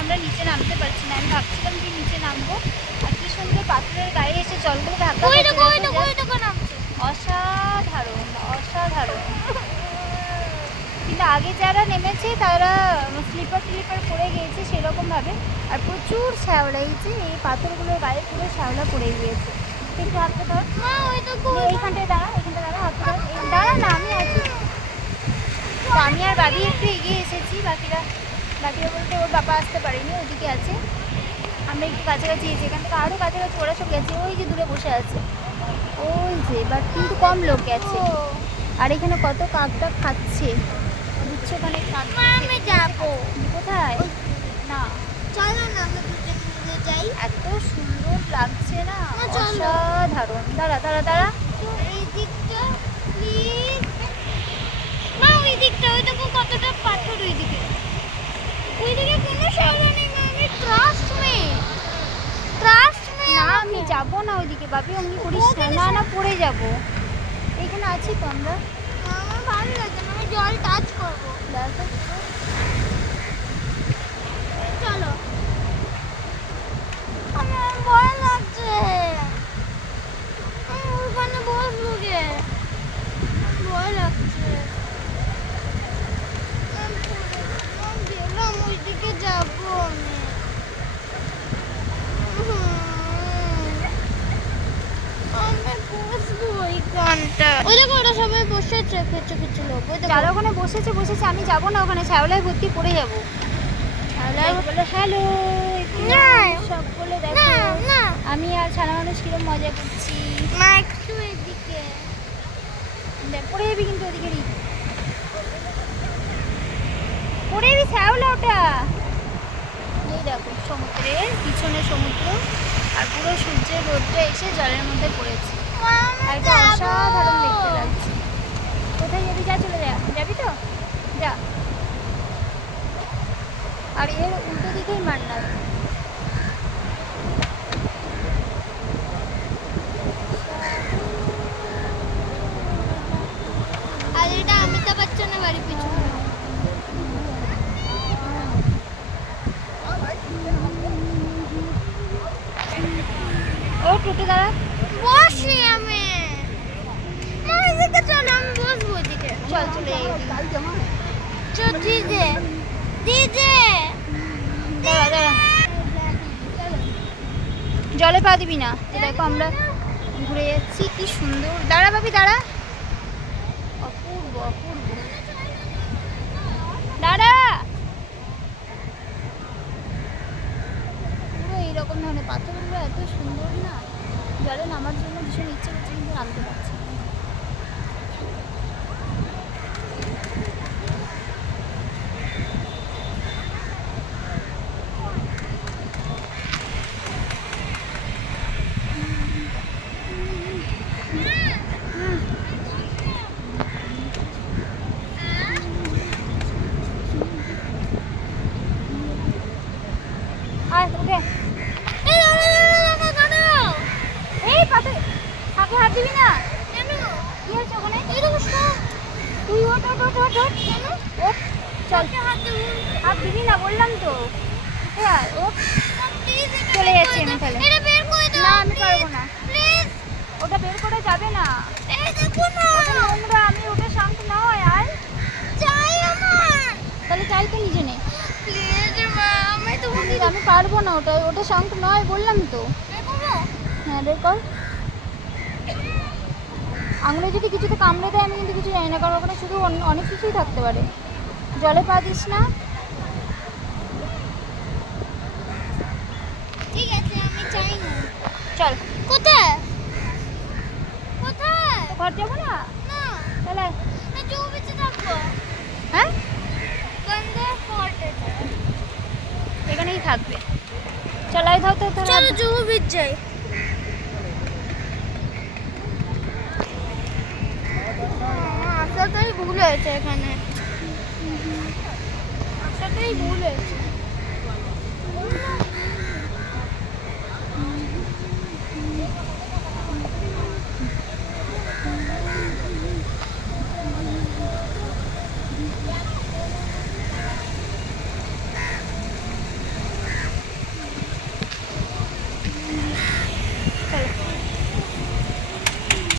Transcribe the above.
আমরা নিচে নামতে পারছি না। আমি ভাবছিলাম যে নিচে নামবো, আর কি সুন্দর পাথরের গায়ে এসে জলগুলো ধাক্কা খাচ্ছে। অসাধারণ অসাধারণ। কিন্তু আগে যারা নেমেছে তারা স্লিপার টিলিপার পড়ে গিয়েছে সেরকমভাবে, আর প্রচুর শ্যাওলা, এই যে এই পাথরগুলোর গায়ে পুরো শ্যাওলা পড়ে গিয়েছে। একটু হাতটা ধর, এইখানটায় দাঁড়া, এখানটা দাঁড়া, হাতটা ধর, দাঁড়া না, আমি আছি। তো আমি আর বাবি একটু এগিয়ে এসেছি, বাকিরা বলতে ওর বাবা আসতে পারেনি, ওদিকে আছে। আমরা একটু কাছাকাছি এসেছি, এখান থেকে আরও কাছাকাছি ওরা সব গেছে, ওই যে দূরে বসে আছে ওই যে, বাট কিন্তু কম লোক গেছে। আর এখানে কত কাকটা খাচ্ছে, বুঝছো, ওখানে আমি যাবো কোথায় না, চলো না আমরা দুজনে যাই। এত সুন্দর লাগছে না, অসাধারণ। দাঁড়া দাঁড়া দাঁড়া, এই দিকটা প্লিজ। মা ওই দিকটা, ওই দেখো কতটা পাথর, ওইদিকে কোনো শ্যাওলা নেই। মা আমি ট্রাস্ট মে না আমি যাবো না ওইদিকে, বাবি অমনি করিস না, না না পড়ে যাবো। এইখানে আছি তো আমরা। আমার ভালো লাগে না, আমি জল টাচ করবো। দেখো চলো, আমার ভয় লাগছে, আমি ওখানে বসবো গে, ভয় লাগছে। আমি গেলাম ওইদিকে যাবো আমি। আমি বসবো ওইখানটা। ওই দেখো ওরা সবাই বসেছে, কিছু লোক। ওই যারা ওখানে বসেছে, আমি যাবো না ওখানে, শ্যাওলায় ভর্তি পড়ে যাবো। শ্যাওলায় বলে হ্যালো সব বলে দেখো, আমি আর ছানা মানুষ কিরম মজা করছি। মা একটু এদিকে পড়ে যাবি কিন্তু, ওদিকে পড়ে যাবি, শ্যাওলা ওটা। এই দেখো সমুদ্রের পিছনে সমুদ্র, আর পুরো সূর্যের রোদটা এসে জলের মধ্যে পড়েছে, আর এটা অসাধারণ দেখতে লাগছে। কোথায় যাবি, যা, চলে যা, যাবি তো যা। আর এর উল্টো দিকেই মান্নাত। আর এটা অমিতাভ বচ্চনের বাড়ির পিছনে। ও টুটু দাঁড়া, বসি আমি। মা এদিকে চলো, আমি বসবো ওদিকে। চল চলে যাই ওদিকে। চল দিদে দিদে দাঁড়া দাঁড়া, জলে পা দিবি না। তো দেখো আমরা ঘুরে যাচ্ছি, কি সুন্দর। দাঁড়া বাবি দাঁড়া, অপূর্ব অপূর্ব। দাঁড়া, পুরো এইরকম ধরনের পাথরগুলো এত সুন্দর না, জলে নামার জন্য ভীষণ ইচ্ছে করছে কিন্তু নামতে পারছি না। আয় উঠে, এই পাথর হাতে হাত দিবি না। কেন? কি হয়েছে ওখানে? এই দেখো সব। তুই ওঠ ওঠ ওঠ ওঠ ওঠ। কেন? ওঠ, চল। হাত দেবো। হাত দিবি না বললাম তো, উঠে আয়, ওঠ। প্লিজ চলে যাচ্ছি আমি তাহলে। এটা বের করে দাও। না আমি পারবো না, প্লিজ। ওটা বের করে যাবে না, এই দেখো না। ওটা নোংরা, আমি ওটা শান্ত নয়। আয়, চাই আমার। তাহলে চাই তো নিজে নে। প্লিজ মা, আমি তোমাকে আমি পারবো না, ওটা ওটা শান্ত নয় বললাম তো। দেখো। হ্যাঁ বের কর। আঙুলে যদি কিছুতে কামড়ে দেয় আমি কিন্তু কিছু জানি না, কারণ ওখানে শুধু অনেক কিছুই থাকতে পারে। জলে পা দিস না। ঠিক আছে, আমি চাই না। চল, কোথায় কোথায়? ঘর যাবো না, না তাহলে না, জু বিচে থাকবো। হ্যাঁ গন্ধে ফোর্টে এখানেই থাকবে। চলাই দাও তো, চলো জু বিচ যাই। আসাটাই ভুল হয়েছে, এখানে আসাটাই ভুল হয়েছে।